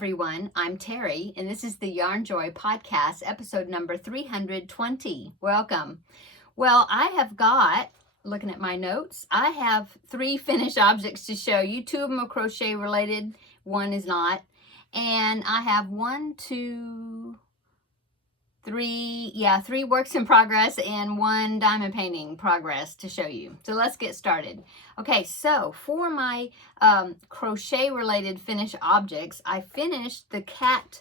everyone, I'm Terry, and this is the Yarnjoy podcast, episode number 320. Welcome. Well, I have got, looking at my notes, I have 3 finished objects to show you. 2 of them are crochet related, 1 is not. And I have 3 works in progress and 1 diamond painting progress to show you. So let's get started. Okay, so for my crochet related finished objects, I finished the cat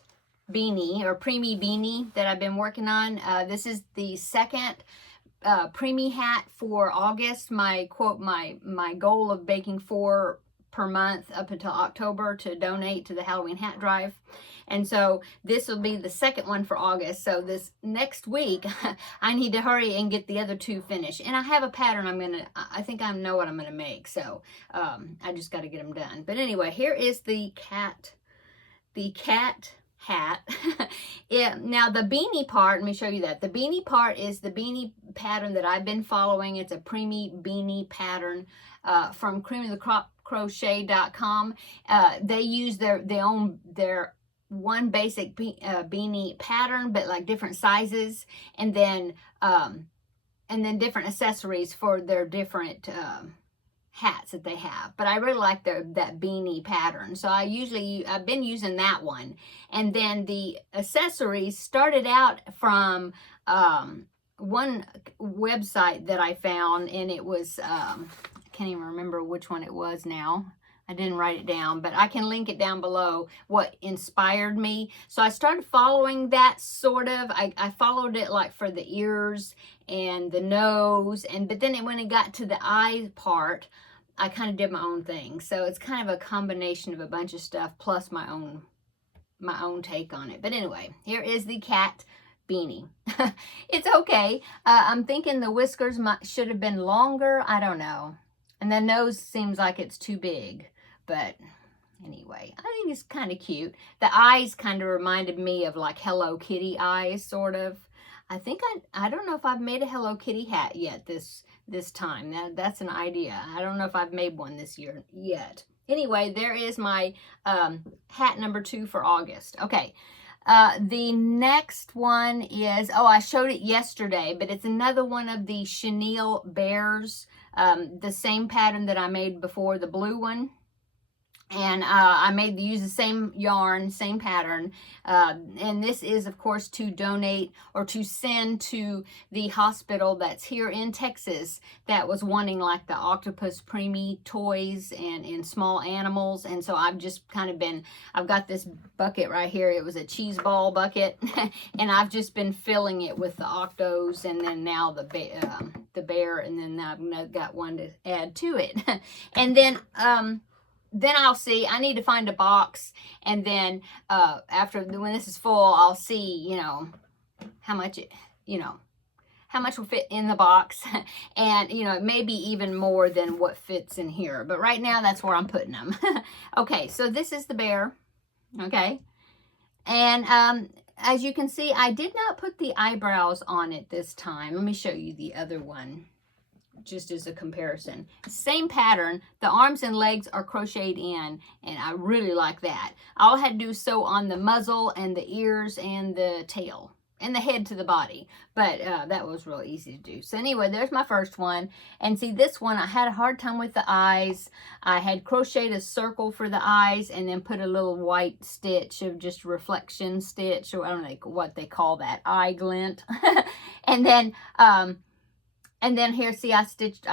beanie or preemie beanie that I've been working on. This is the second preemie hat for August. My goal of baking 4 per month up until October to donate to the Halloween hat drive. And so this will be the second one for August. So this next week, I need to hurry and get the other 2 finished. And I have a pattern I think I know what I'm gonna make. So I just got to get them done. But anyway, here is the cat hat. Now the beanie part, let me show you that. The beanie part is the beanie pattern that I've been following. It's a preemie beanie pattern from creamofthecrochet.com. They use their one basic beanie pattern, but like different sizes, and then different accessories for their different hats that they have. But I really like that beanie pattern, so I've been using that one. And then the accessories started out from one website that I found, and it was I can't even remember which one it was now. I didn't write it down, but I can link it down below, what inspired me. So I started following that sort of. I followed it like for the ears and the nose, but then when it got to the eye part, I kind of did my own thing. So it's kind of a combination of a bunch of stuff plus my own take on it. But anyway, here is the cat beanie. It's okay. I'm thinking the whiskers should have been longer. I don't know. And the nose seems like it's too big. But anyway, I think it's kind of cute. The eyes kind of reminded me of like Hello Kitty eyes, sort of. I think I don't know if I've made a Hello Kitty hat yet this time. That's an idea. I don't know if I've made one this year yet. Anyway, there is my hat number 2 for August. Okay. The next one is, I showed it yesterday, but it's another one of the chenille bears. The same pattern that I made before, the blue one. And I use the same yarn, same pattern. And this is, of course, to donate or to send to the hospital that's here in Texas that was wanting like the octopus preemie toys and small animals. And so I've just kind of I've got this bucket right here. It was a cheese ball bucket. And I've just been filling it with the octos, and then now the bear, and then I've got one to add to it. And then I'll see. I need to find a box, and then when this is full, I'll see, how much will fit in the box, and maybe even more than what fits in here. But right now, that's where I'm putting them. Okay, so this is the bear. Okay, and as you can see, I did not put the eyebrows on it this time. Let me show you the other one, just as a comparison. Same pattern. The arms and legs are crocheted in, and I really like that. All I had to do is sew on the muzzle and the ears and the tail and the head to the body, but that was real easy to do. So anyway, there's my first one. And see, this one I had a hard time with the eyes. I had crocheted a circle for the eyes and then put a little white stitch of just reflection stitch, or I don't know what they call that, eye glint. And then here, see, I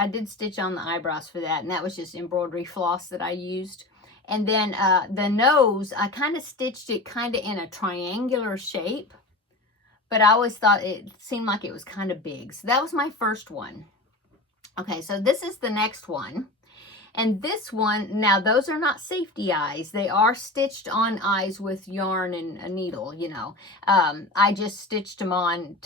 did stitch on the eyebrows for that, and that was just embroidery floss that I used. And then the nose, I kind of stitched it kind of in a triangular shape, but I always thought it seemed like it was kind of big. So that was my first one. Okay, so this is the next one. And this one, now those are not safety eyes. They are stitched on eyes with yarn and a needle, I just stitched them on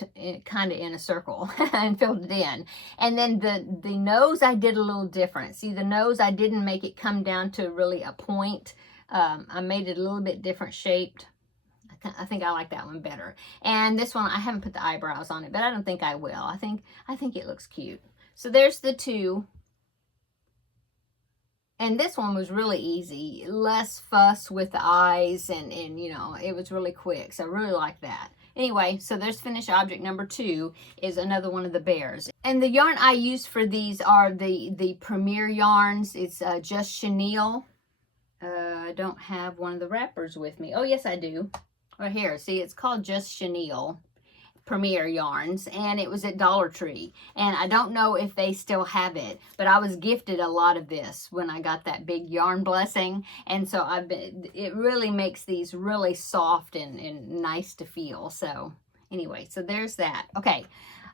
kind of in a circle and filled it in. And then the nose, I did a little different. See, the nose, I didn't make it come down to really a point. I made it a little bit different shaped. I think I like that one better. And this one, I haven't put the eyebrows on it, but I don't think I will. I think it looks cute. So there's the 2. And this one was really easy, less fuss with the eyes, and you know, it was really quick. So I really like that. Anyway, so there's finished object number 2 is another one of the bears. And the yarn I use for these are the Premier yarns. It's Just Chenille. I don't have one of the wrappers with me. Oh, yes, I do. Right here. See, it's called Just Chenille Premier yarns, and it was at Dollar Tree, and I don't know if they still have it, but I was gifted a lot of this when I got that big yarn blessing, and so it really makes these really soft and nice to feel. So anyway, so there's that. Okay,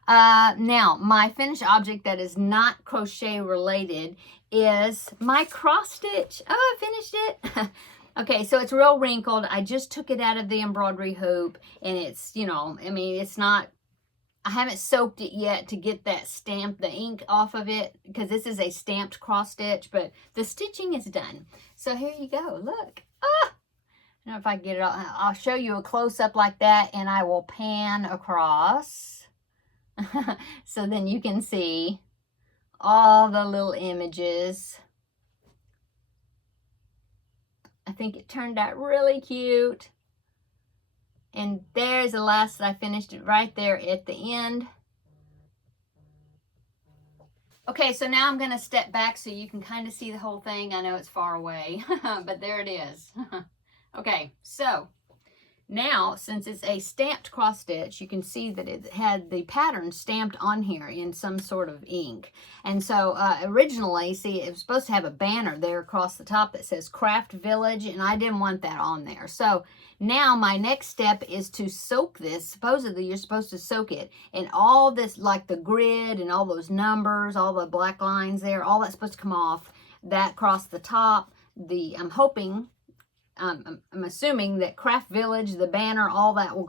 now my finished object that is not crochet related is my cross stitch. Oh, I finished it. Okay, so it's real wrinkled. I just took it out of the embroidery hoop, and it's, you know, I mean, it's not, I haven't soaked it yet to get that stamp, the ink off of it, because this is a stamped cross stitch, but the stitching is done. So here you go, look. Ah! I don't know if I can get it all. I'll show you a close-up like that, and I will pan across. So then you can see all the little images. I think it turned out really cute. And there's the last, I finished it right there at the end. Okay, so now I'm going to step back so you can kind of see the whole thing. I know it's far away, but there it is. Okay, so now, since it's a stamped cross stitch, you can see that it had the pattern stamped on here in some sort of ink. And so originally, see, it was supposed to have a banner there across the top that says Craft Village, and I didn't want that on there. So now my next step is to soak this. Supposedly, you're supposed to soak it. And all this, like the grid and all those numbers, all the black lines there, all that's supposed to come off. That across the top, I'm hoping, I'm assuming that Craft Village, the banner, all that will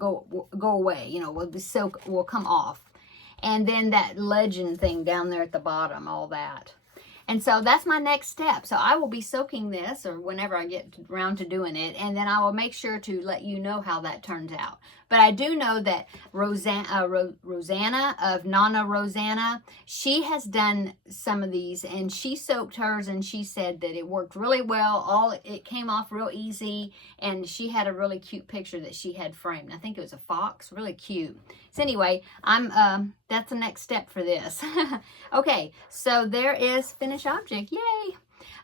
go away. You know, will come off, and then that legend thing down there at the bottom, all that. And so that's my next step. So I will be soaking this, or whenever I get around to doing it, and then I will make sure to let you know how that turns out. But I do know that Rosanna of Nana Rosanna, she has done some of these, and she soaked hers, and she said that it worked really well. It came off real easy, and she had a really cute picture that she had framed. I think it was a fox, really cute. So anyway, that's the next step for this. Okay, so there is finished object. Yay!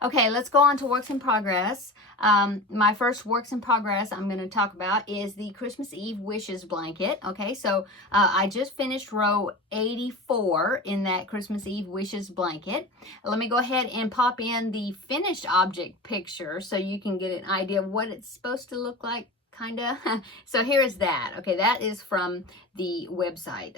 Okay, let's go on to works in progress. My first works in progress I'm going to talk about is the Christmas Eve Wishes blanket. Okay, so I just finished row 84 in that Christmas Eve Wishes blanket. Let me go ahead and pop in the finished object picture so you can get an idea of what it's supposed to look like, kind of. So here is that. Okay, that is from the website.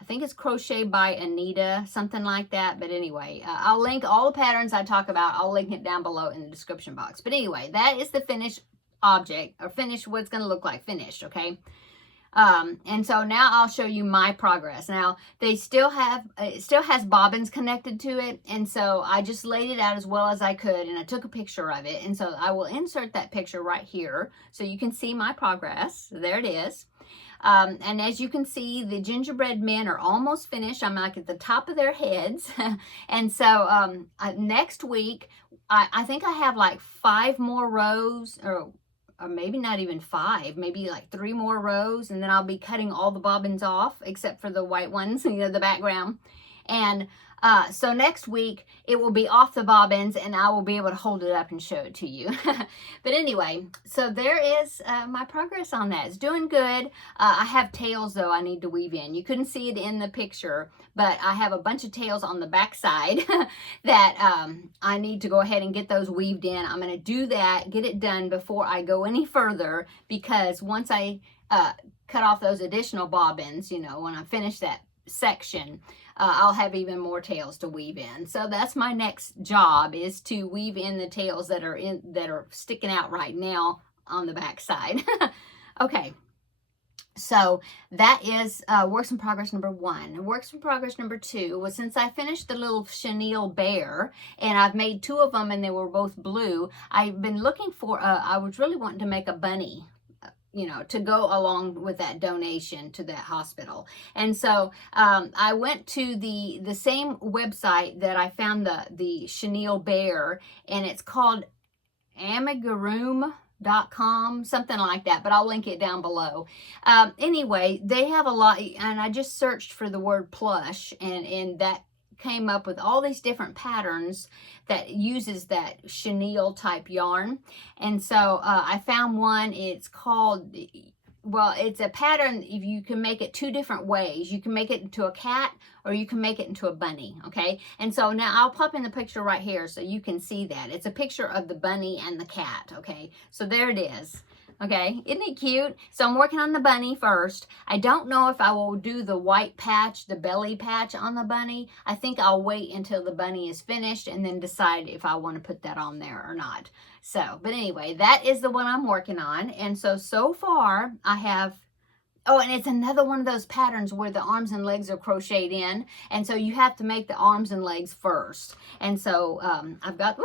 I think it's Crochet by Anita, something like that. But anyway, I'll link all the patterns I talk about. I'll link it down below in the description box. But anyway, that is the finished object, or finished, what it's going to look like finished, okay? And so now I'll show you my progress. Now, they still have, it still has bobbins connected to it. And so I just laid it out as well as I could, and I took a picture of it. And so I will insert that picture right here so you can see my progress. There it is. And as you can see, the gingerbread men are almost finished. I'm like at the top of their heads. And so next week, I think I have like 5 more rows, or maybe not even 5, maybe like 3 more rows. And then I'll be cutting all the bobbins off except for the white ones, you know, the background. And so next week, it will be off the bobbins, and I will be able to hold it up and show it to you. But anyway, so there is my progress on that. It's doing good. I have tails, though, I need to weave in. You couldn't see it in the picture, but I have a bunch of tails on the back side that I need to go ahead and get those weaved in. I'm going to do that, get it done before I go any further, because once I cut off those additional bobbins, you know, when I finish that section, I'll have even more tails to weave in. So that's my next job, is to weave in the tails that are sticking out right now on the back side. Okay, so that is works in progress number 1. Works in progress number 2 was, since I finished the little chenille bear, and I've made 2 of them, and they were both blue. I've been looking for I was really wanting to make a bunny you know, to go along with that donation to that hospital. And so I went to the same website that I found the chenille bear, and it's called amigururum.com, something like that, but I'll link it down below. Anyway, they have a lot, and I just searched for the word plush, and that came up with all these different patterns that uses that chenille type yarn. And so I found one. It's called, well, it's a pattern. If you can make it two different ways, you can make it into a cat or you can make it into a bunny. Okay, and so now I'll pop in the picture right here so you can see that it's a picture of the bunny and the cat. Okay, so there it is. Okay, isn't it cute? So I'm working on the bunny first. I don't know if I will do the white patch, the belly patch on the bunny. I think I'll wait until the bunny is finished and then decide if I want to put that on there or not. So, but anyway, that is the one I'm working on. And so far I have, oh, and it's another one of those patterns where the arms and legs are crocheted in. And so you have to make the arms and legs first. And so I've got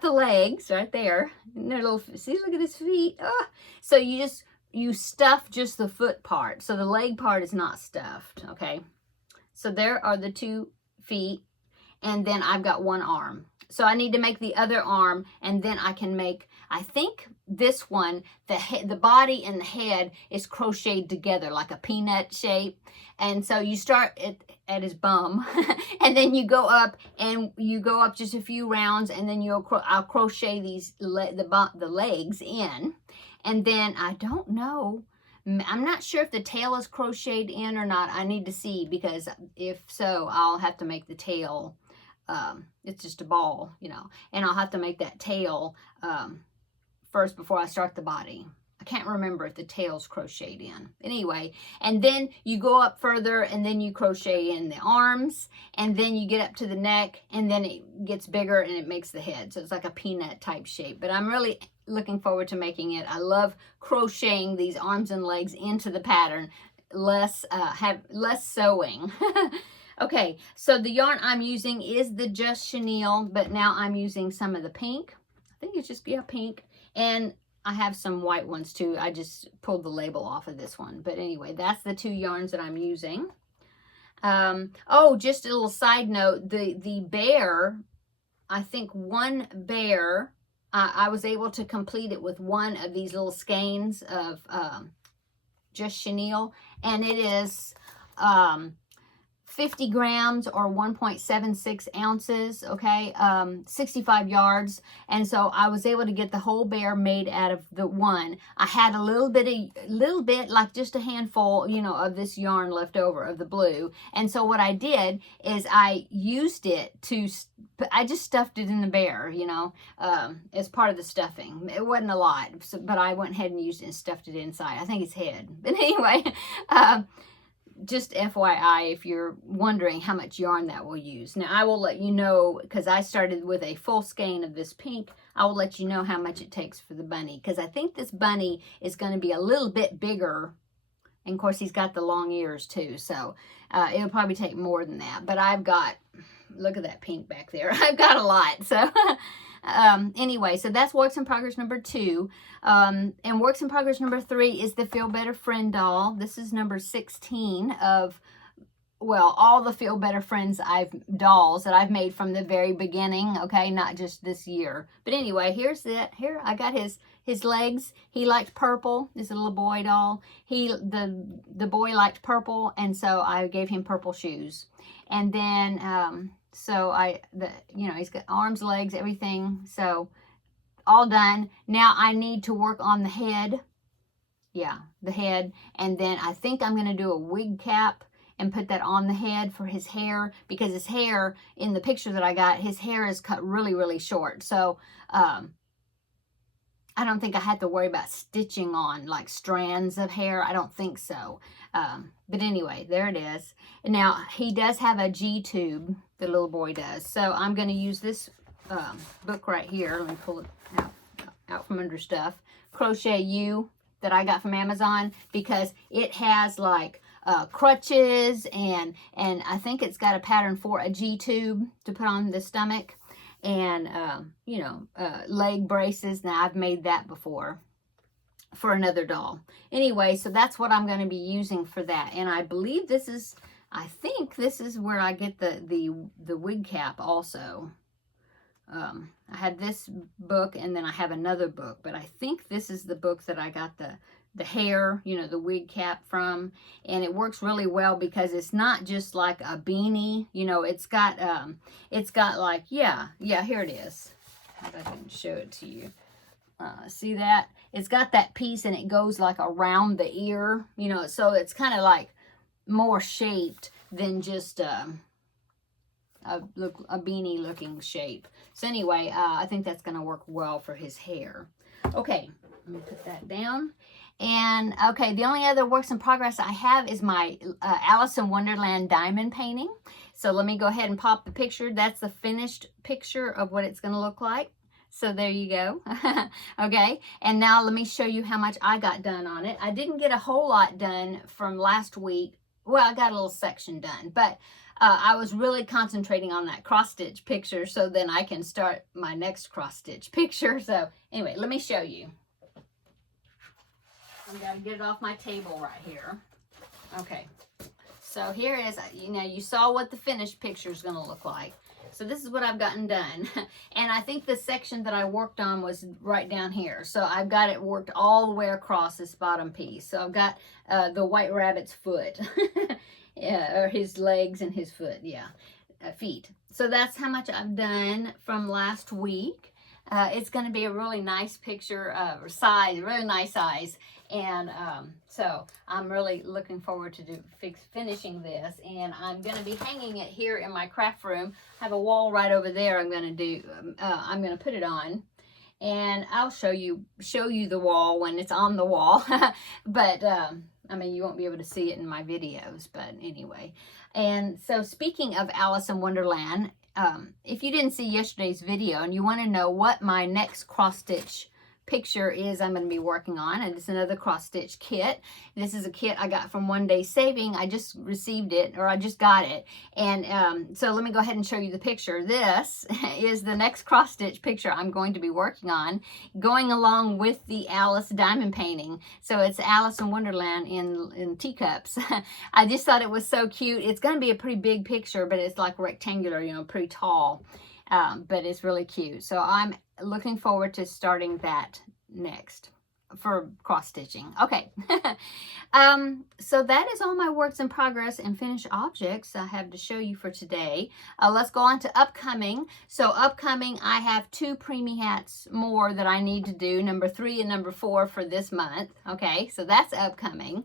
the legs right there. And they're little, see, look at his feet. Oh. So you stuff just the foot part. So the leg part is not stuffed, okay? So there are the 2 feet. And then I've got 1 arm. So I need to make the other arm, and then I can make, I think this one, the body and the head is crocheted together like a peanut shape. And so you start at his bum, and then you go up, and you go up just a few rounds, and then I'll crochet these the legs in. And then I don't know, I'm not sure if the tail is crocheted in or not. I need to see, because if so, I'll have to make the tail. It's just a ball, you know, and I'll have to make that tail first before I start the body. I can't remember if the tail's crocheted in. Anyway, and then you go up further, and then you crochet in the arms, and then you get up to the neck, and then it gets bigger and it makes the head. So it's like a peanut type shape, but I'm really looking forward to making it. I love crocheting these arms and legs into the pattern, less sewing. Okay, so the yarn I'm using is the Just Chenille, but now I'm using some of the pink. I think it's just, yeah, pink. And I have some white ones too. I just pulled the label off of this one. But anyway, that's the 2 yarns that I'm using. Oh, just a little side note. The bear, I think 1 bear, I was able to complete it with 1 of these little skeins of Just Chenille. And it is 50 grams or 1.76 ounces, okay, 65 yards. And so I was able to get the whole bear made out of the one. I had a little bit, like just a handful, you know, of this yarn left over of the blue. And so what I did is I used it to, I just stuffed it in the bear, you know, as part of the stuffing. It wasn't a lot, but I went ahead and used it and stuffed it inside. I think it's head. But anyway, just FYI, if you're wondering how much yarn that will use. Now, I will let you know, because I started with a full skein of this pink. I will let you know how much it takes for the bunny, because I think this bunny is going to be a little bit bigger. And, of course, he's got the long ears, too. So, it'll probably take more than that. But I've got, look at that pink back there. I've got a lot. So, anyway, so that's Works in Progress number 2. And Works in Progress number 3 is the Feel Better Friend doll. This is number 16 of, well, all the Feel Better Friends dolls that I've made from the very beginning, okay, not just this year. But anyway, here's it. Here, I got his legs. He liked purple. This is a little boy doll. The boy liked purple, and so I gave him purple shoes. And then, so you know, he's got arms, legs, everything. So all done. Now I need to work on the head. Yeah, the head. And then I think I'm going to do a wig cap and put that on the head for his hair, because his hair, in the picture that I got, his hair is cut really, really short. So, I don't think I have to worry about stitching on like strands of hair. I don't think so. But anyway, there it is. And now he does have a G-tube, the little boy does. So I'm going to use this book right here. Let me pull it out from under stuff. Crochet U that I got from Amazon, because it has like crutches, and I think it's got a pattern for a G-tube to put on the stomach. And, you know, leg braces. Now, I've made that before. for another doll. Anyway, so that's what I'm going to be using for that. And I believe this is, I think this is where I get the wig cap also. I had this book and then I have another book, but I think this is the book that I got the hair, you know, the wig cap from. And it works really well because it's not just like a beanie, you know, it's got like, yeah, here it is. I can show it to you. See that? It's got that piece and it goes like around the ear, you know, so it's kind of like more shaped than just a beanie looking shape. So anyway, I think that's going to work well for his hair. Okay, let me put that down. And okay, the only other works in progress I have is my Alice in Wonderland diamond painting. So let me go ahead and pop the picture. That's the finished picture of what it's going to look like. So there you go. Okay, and now let me show you how much I got done on it. I didn't get a whole lot done from last week. Well, I got a little section done, but I was really concentrating on that cross-stitch picture so then I can start my next cross-stitch picture. So anyway, let me show you. I've got to get it off my table right here. Okay, so here it is. You know, you saw what the finished picture is going to look like. So this is what I've gotten done. And I think the section that I worked on was right down here. So I've got it worked all the way across this bottom piece. So I've got the white rabbit's foot. Yeah, or his legs and his foot, yeah, feet. So that's how much I've done from last week. It's going to be a really nice picture, size, really nice size. And so I'm really looking forward to finishing this. And I'm going to be hanging it here in my craft room. I have a wall right over there I'm going to put it on. And I'll show you the wall when it's on the wall. But I mean, you won't be able to see it in my videos, but anyway. And so speaking of Alice in Wonderland, if you didn't see yesterday's video and you want to know what my next cross-stitch picture is I'm going to be working on, and it's another cross-stitch kit. This is a kit I got from One Day Saving. I just received it, or I just got it. And so let me go ahead and show you the picture. This is the next cross-stitch picture I'm going to be working on, going along with the Alice diamond painting. So it's Alice in Wonderland in teacups. I just thought it was so cute. It's going to be a pretty big picture, but it's like rectangular, you know, pretty tall. But it's really cute. So I'm looking forward to starting that next for cross stitching. Okay. So that is all my works in progress and finished objects I have to show you for today. Let's go on to upcoming. So upcoming, I have 2 preemie hats more that I need to do, number 3 and number 4 for this month. Okay, so that's upcoming.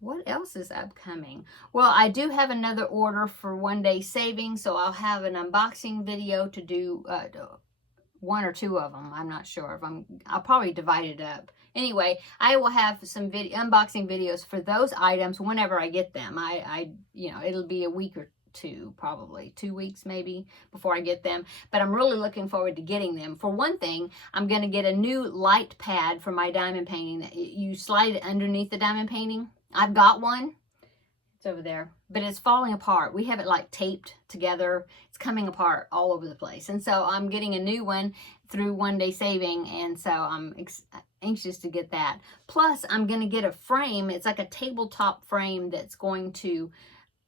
What else is upcoming? Well, I do have another order for One Day Saving, so I'll have an unboxing video to do 1 or 2 of them. I'm not sure if I'll probably divide it up. Anyway, I will have some unboxing videos for those items whenever I get them. You know, it'll be a week or 2, probably 2 weeks maybe before I get them, but I'm really looking forward to getting them. For one thing, I'm going to get a new light pad for my diamond painting that you slide it underneath the diamond painting. I've got one. It's over there, but it's falling apart. We have it like taped together. It's coming apart all over the place. And so I'm getting a new one through One Day Saving. And so I'm anxious to get that. Plus I'm going to get a frame. It's like a tabletop frame that's going to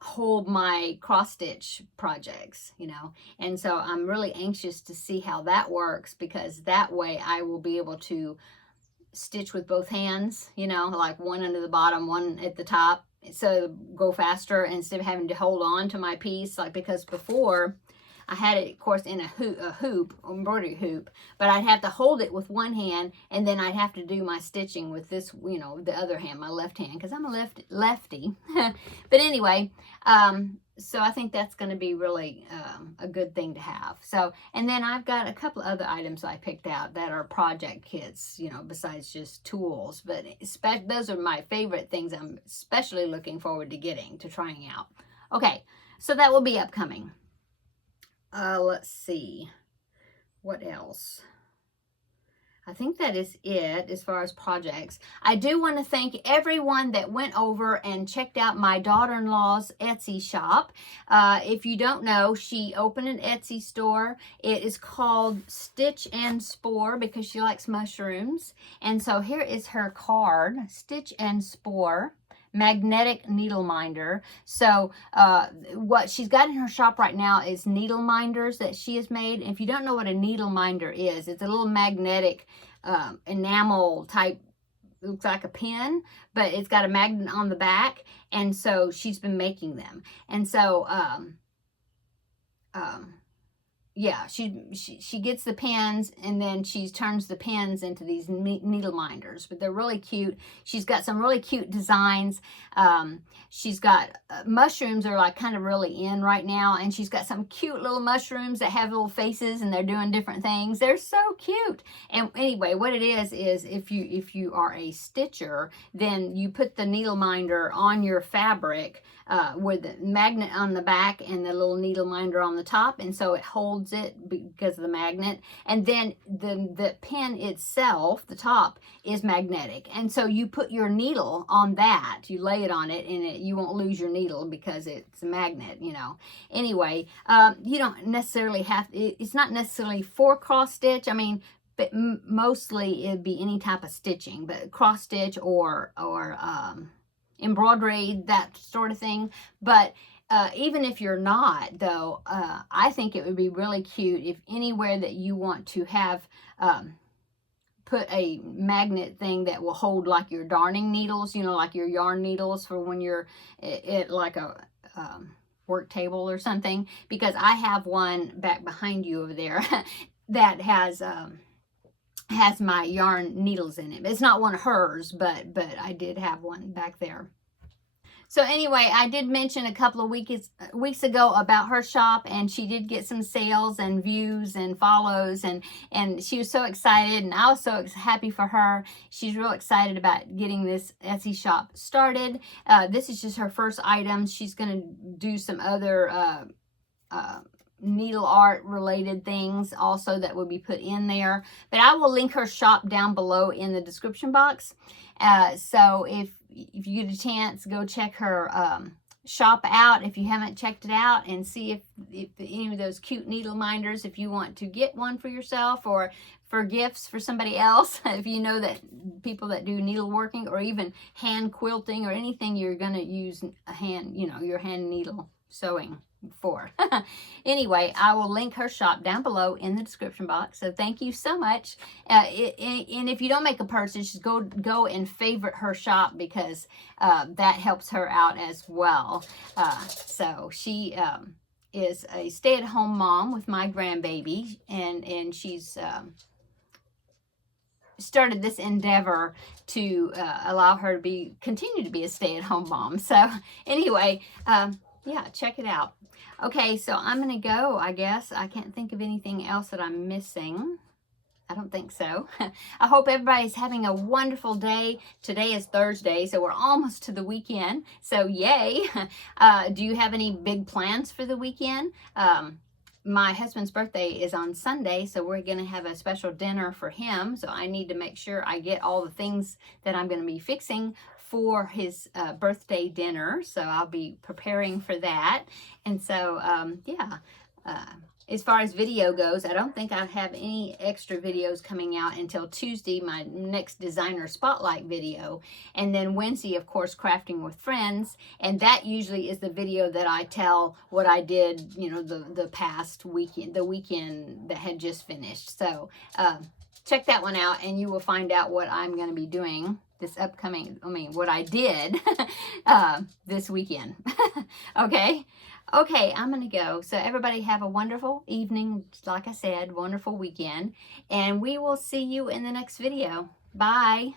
hold my cross stitch projects, you know. And so I'm really anxious to see how that works, because that way I will be able to stitch with both hands, you know, like one under the bottom, one at the top, so go faster instead of having to hold on to my piece, like, because before I had it, of course, in a hoop, embroidery hoop, but I'd have to hold it with one hand, and then I'd have to do my stitching with this, you know, the other hand, my left hand, because I'm a lefty. But anyway, so I think that's going to be really a good thing to have. So, and then I've got a couple of other items I picked out that are project kits, you know, besides just tools. But those are my favorite things I'm especially looking forward to trying out. Okay, so that will be upcoming. Let's see. What else? I think that is it as far as projects. I do want to thank everyone that went over and checked out my daughter-in-law's Etsy shop. If you don't know, she opened an Etsy store. It is called Stitch and Spore because she likes mushrooms. And so here is her card, Stitch and Spore. Magnetic needle minder. So what she's got in her shop right now is needle minders that she has made. If you don't know what a needle minder is, it's a little magnetic enamel type, looks like a pen, but it's got a magnet on the back, and so she's been making them. And so yeah, she gets the pens, and then she turns the pens into these needle minders, but they're really cute. She's got some really cute designs. She's got mushrooms are like kind of really in right now, and she's got some cute little mushrooms that have little faces, and they're doing different things. They're so cute. And anyway, what it is if you are a stitcher, then you put the needle minder on your fabric with the magnet on the back and the little needle minder on the top, and so it holds it because of the magnet. And then the pen itself, the top, is magnetic, and so you put your needle on that, you lay it on it, and you won't lose your needle because it's a magnet, you know. Anyway, you don't necessarily have, it's not necessarily for cross stitch. I mean, but mostly it'd be any type of stitching, but cross stitch or embroidery, that sort of thing. But even if you're not, though, I think it would be really cute if anywhere that you want to have put a magnet thing that will hold like your darning needles, you know, like your yarn needles for when you're at like a work table or something, because I have one back behind you over there that has my yarn needles in it. It's not one of hers, but I did have one back there. So anyway, I did mention a couple of weeks ago about her shop, and she did get some sales and views and follows, and she was so excited, and I was so happy for her. She's real excited about getting this Etsy shop started. This is just her first item. She's going to do some other needle art related things also that will be put in there, but I will link her shop down below in the description box. So if you get a chance, go check her shop out if you haven't checked it out, and see if any of those cute needle minders, if you want to get one for yourself or for gifts for somebody else, if you know that people that do needleworking or even hand quilting or anything you're going to use a hand, you know, your hand needle sewing for. Anyway, I will link her shop down below in the description box. So thank you so much. And if you don't make a purchase, just go and favorite her shop, because that helps her out as well. So she is a stay-at-home mom with my grandbaby, and she's started this endeavor to allow her to continue to be a stay-at-home mom. So anyway, yeah, check it out. Okay, so I'm going to go, I guess. I can't think of anything else that I'm missing. I don't think so. I hope everybody's having a wonderful day. Today is Thursday, so we're almost to the weekend. So yay. Do you have any big plans for the weekend? My husband's birthday is on Sunday, so we're going to have a special dinner for him. So I need to make sure I get all the things that I'm going to be fixing for his birthday dinner. So I'll be preparing for that. And so, yeah, as far as video goes, I don't think I have any extra videos coming out until Tuesday, my next designer spotlight video. And then Wednesday, of course, crafting with friends. And that usually is the video that I tell what I did, you know, the past weekend, the weekend that had just finished. So check that one out, and you will find out what I'm going to be doing this upcoming, what I did this weekend. Okay, I'm going to go. So everybody have a wonderful evening, like I said, wonderful weekend, and we will see you in the next video. Bye.